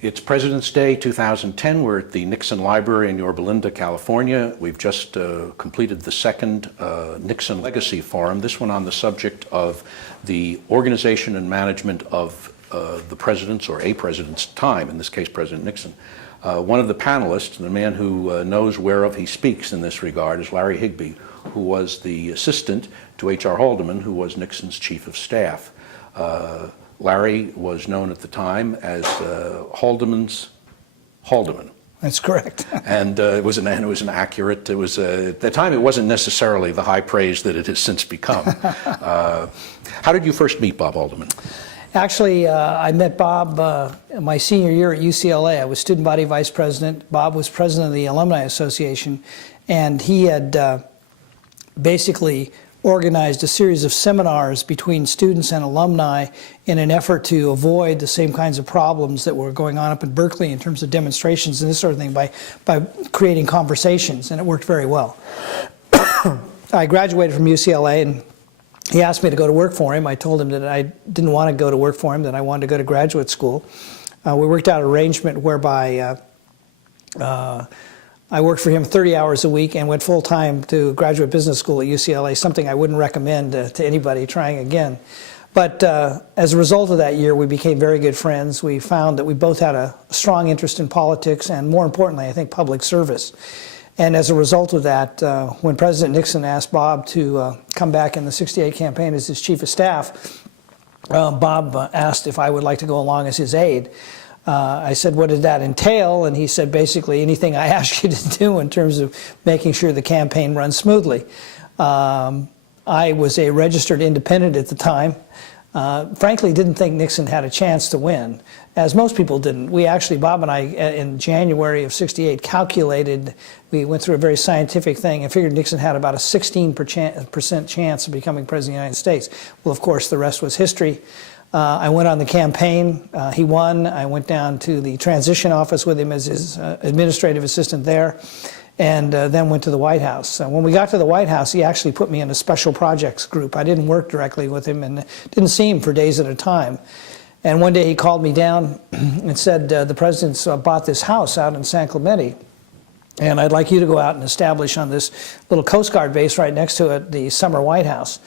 It's President's Day 2010. We're at the Nixon Library in Yorba Linda, California. We've just completed the second Nixon Legacy Forum, this one on the subject of the organization and management of the president's or a president's time, in this case President Nixon. One of the panelists, the man who knows whereof he speaks in this regard, is Larry Higby, who was the assistant to H.R. Haldeman, who was Nixon's chief of staff. Larry was known at the time as Haldeman's Haldeman. That's correct. And it was an accurate. It was at the time it wasn't necessarily the high praise that it has since become. How did you first meet Bob Haldeman? Actually, I met Bob my senior year at UCLA. I was student body vice president. Bob was president of the Alumni Association, and he had basically organized a series of seminars between students and alumni in an effort to avoid the same kinds of problems that were going on up in Berkeley in terms of demonstrations and this sort of thing by creating conversations, and it worked very well. I graduated from UCLA, and he asked me to go to work for him. I told him that I didn't want to go to work for him, that I wanted to go to graduate school. We worked out an arrangement whereby I worked for him 30 hours a week and went full-time to graduate business school at UCLA, something I wouldn't recommend to anybody trying again. But as a result of that year, we became very good friends. We found that we both had a strong interest in politics and, more importantly, I think, public service. And as a result of that, when President Nixon asked Bob to come back in the '68 campaign as his chief of staff, Bob asked if I would like to go along as his aide. I said, what did that entail? And he said, basically, anything I ask you to do in terms of making sure the campaign runs smoothly. I was a registered independent at the time. Frankly, didn't think Nixon had a chance to win, as most people didn't. We actually, Bob and I, in January of '68, calculated, we went through a very scientific thing and figured Nixon had about a 16% chance of becoming President of the United States. Well, of course, the rest was history. I went on the campaign. He won. I went down to the transition office with him as his administrative assistant there, and then went to the White House. When we got to the White House, he actually put me in a special projects group. I didn't work directly with him and didn't see him for days at a time. And one day he called me down and said, the president's bought this house out in San Clemente, and I'd like you to go out and establish on this little Coast Guard base right next to it the summer White House.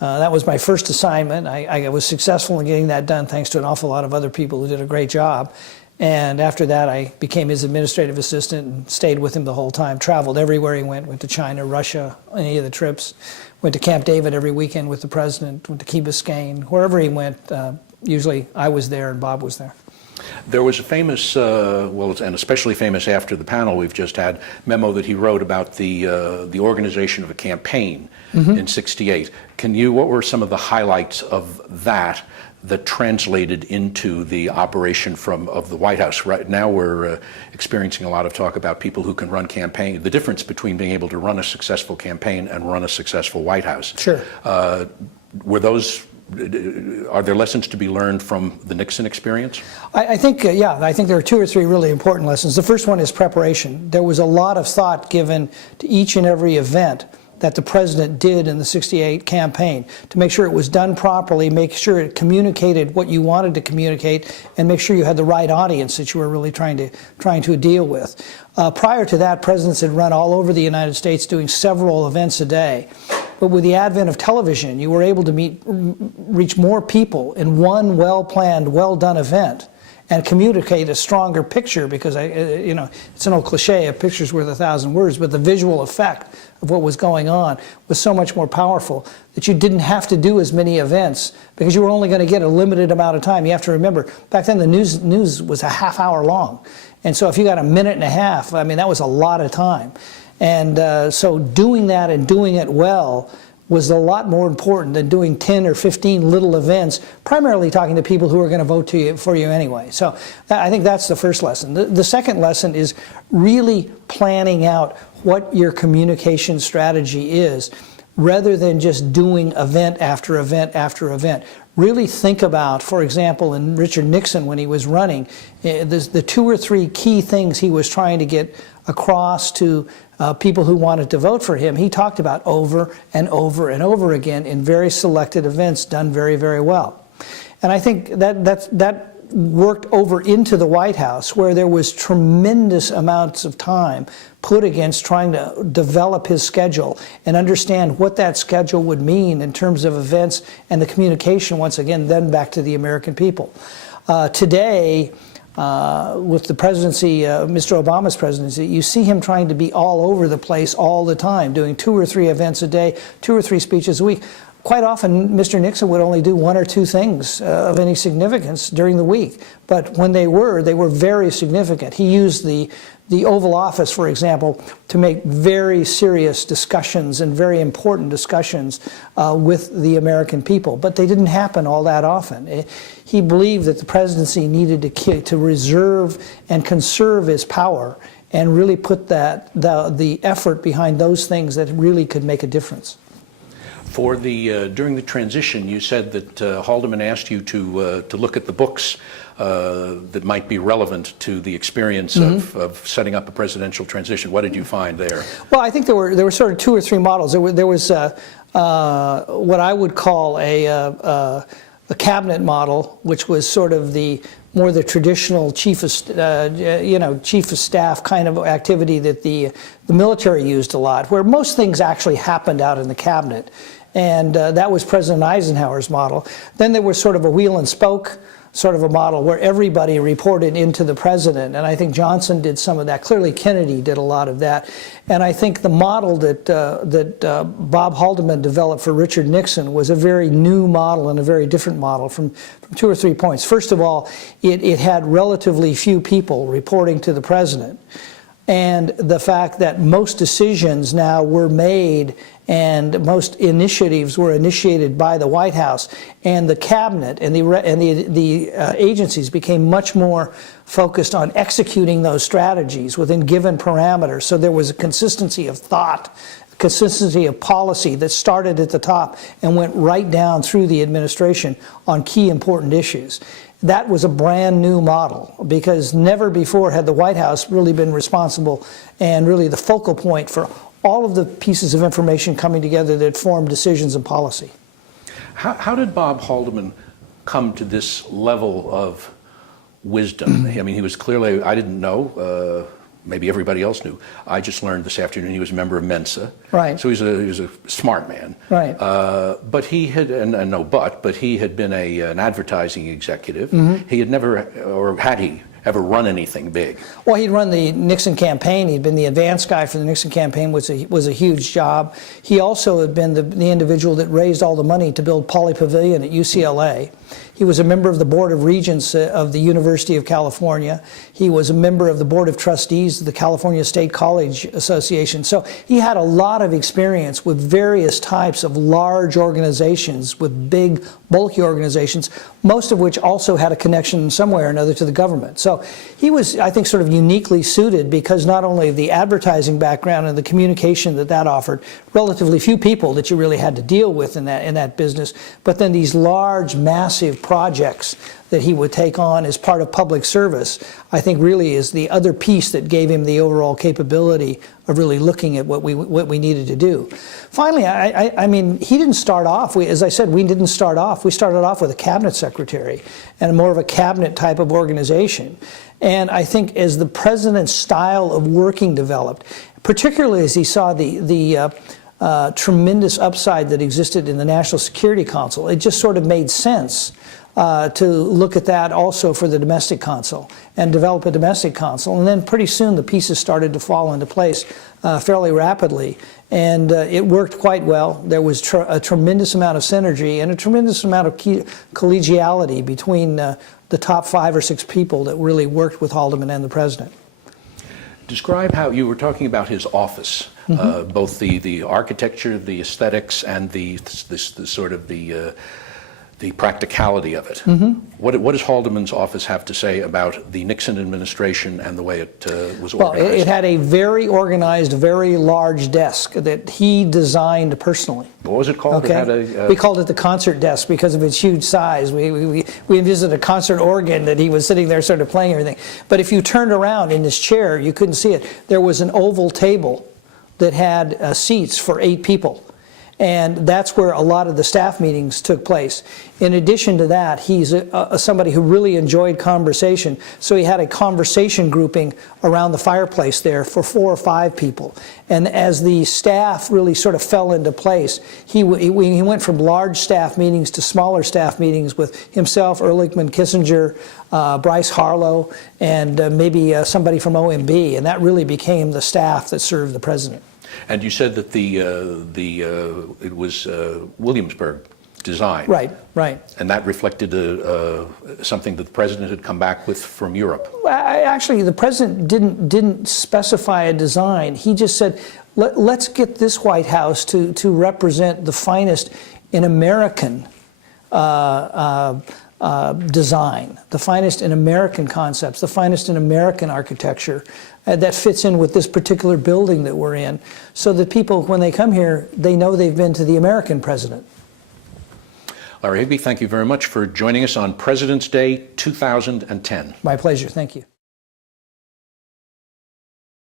That was my first assignment. I was successful in getting that done thanks to an awful lot of other people who did a great job. And after that, I became his administrative assistant and stayed with him the whole time. Traveled everywhere he went to China, Russia, any of the trips. Went to Camp David every weekend with the president, went to Key Biscayne. Wherever he went, usually I was there and Bob was there. There was a famous, well, and especially famous after the panel we've just had, memo that he wrote about the organization of a campaign in '68. What were some of the highlights of that translated into the operation of the White House? Right now we're experiencing a lot of talk about people who can run campaigns, the difference between being able to run a successful campaign and run a successful White House. Sure. Are there lessons to be learned from the Nixon experience? I think, yeah, I think there are two or three really important lessons. The first one is preparation. There was a lot of thought given to each and every event that the president did in the '68 campaign to make sure it was done properly, make sure it communicated what you wanted to communicate, and make sure you had the right audience that you were really trying to deal with. Prior to that, presidents had run all over the United States doing several events a day. But with the advent of television, you were able to reach more people in one well-planned, well-done event and communicate a stronger picture because, it's an old cliche, a picture's worth 1,000 words, but the visual effect of what was going on was so much more powerful that you didn't have to do as many events because you were only going to get a limited amount of time. You have to remember, back then the news was a half hour long. And so if you got a minute and a half, I mean, that was a lot of time. And so doing that and doing it well was a lot more important than doing 10 or 15 little events, primarily talking to people who are going to vote for you anyway. So I think that's the first lesson. The second lesson is really planning out what your communication strategy is, rather than just doing event after event after event. Really think about, for example, in Richard Nixon when he was running, the 2 or 3 key things he was trying to get across to people who wanted to vote for him. He talked about over and over and over again in very selected events done very, very well. And I think that worked over into the White House, where there was tremendous amounts of time put against trying to develop his schedule and understand what that schedule would mean in terms of events and the communication, once again, then back to the American people. Today, with the presidency, Mr. Obama's presidency, you see him trying to be all over the place all the time, doing 2 or 3 events a day, 2 or 3 speeches a week. Quite often, Mr. Nixon would only do 1 or 2 things of any significance during the week. But when they were very significant. He used the Oval Office, for example, to make very serious discussions and very important discussions with the American people. But they didn't happen all that often. He believed that the presidency needed to reserve and conserve its power and really put the effort behind those things that really could make a difference. For during the transition, you said that Haldeman asked you to look at the books that might be relevant to the experience of setting up a presidential transition. What did you find there? Well, I think there were sort of 2 or 3 models. There was what I would call a cabinet model, which was sort of more the traditional chief of staff kind of activity that the military used a lot, where most things actually happened out in the cabinet. And that was President Eisenhower's model. Then there was sort of a wheel and spoke sort of a model where everybody reported into the president. And I think Johnson did some of that. Clearly Kennedy did a lot of that. And I think the model that Bob Haldeman developed for Richard Nixon was a very new model and a very different model from 2 or 3 points. First of all, it had relatively few people reporting to the president. And the fact that most decisions now were made and most initiatives were initiated by the White House, and the cabinet and the agencies became much more focused on executing those strategies within given parameters. So there was a consistency of thought, consistency of policy that started at the top and went right down through the administration on key important issues. That was a brand new model, because never before had the White House really been responsible and really the focal point for all of the pieces of information coming together that formed decisions and policy. How did Bob Haldeman come to this level of wisdom? I mean, he was clearly, I didn't know, maybe everybody else knew. I just learned this afternoon he was a member of Mensa. Right. So he was a smart man. Right. But he had, but he had been an advertising executive. He had never, or had he ever run anything big? Well, he'd run the Nixon campaign. He'd been the advance guy for the Nixon campaign, which was a huge job. He also had been the individual that raised all the money to build Pauley Pavilion at UCLA. He was a member of the Board of Regents of the University of California. He was a member of the Board of Trustees of the California State College Association. So he had a lot of experience with various types of large organizations, with big, bulky organizations, most of which also had a connection in some way or another to the government. So he was, I think, sort of uniquely suited, because not only the advertising background and the communication that offered, relatively few people that you really had to deal with in that business, but then these large, massive projects that he would take on as part of public service, I think really is the other piece that gave him the overall capability of really looking at what we needed to do. Finally, I mean, he didn't start off, as I said, we didn't start off. We started off with a cabinet secretary and more of a cabinet type of organization. And I think as the president's style of working developed, particularly as he saw the tremendous upside that existed in the National Security Council, it just sort of made sense to look at that also for the domestic council and develop a domestic council. And then pretty soon the pieces started to fall into place fairly rapidly. And it worked quite well. There was a tremendous amount of synergy and a tremendous amount of collegiality between the top 5 or 6 people that really worked with Haldeman and the president. Describe how you were talking about his office, both the architecture, the aesthetics, and the sort of the practicality of it. What does Haldeman's office have to say about the Nixon administration and the way it was organized? Well, it had a very organized, very large desk that he designed personally. What was it called? Okay. It had we called it the concert desk because of its huge size. We envisioned a concert organ that he was sitting there sort of playing everything. But if you turned around in this chair, you couldn't see it. There was an oval table that had seats for 8 people. And that's where a lot of the staff meetings took place. In addition to that, he's somebody who really enjoyed conversation, so he had a conversation grouping around the fireplace there for 4 or 5 people. And as the staff really sort of fell into place, he went from large staff meetings to smaller staff meetings with himself, Ehrlichman, Kissinger, Bryce Harlow, and maybe somebody from OMB, and that really became the staff that served the president. And you said that it was Williamsburg design. Right, right. And that reflected something that the president had come back with from Europe. Well, actually, the president didn't specify a design. He just said, let's get this White House to represent the finest in American design, the finest in American concepts, the finest in American architecture that fits in with this particular building that we're in, so that people, when they come here, they know they've been to the American president. Larry Higby, thank you very much for joining us on President's Day 2010. My pleasure. Thank you.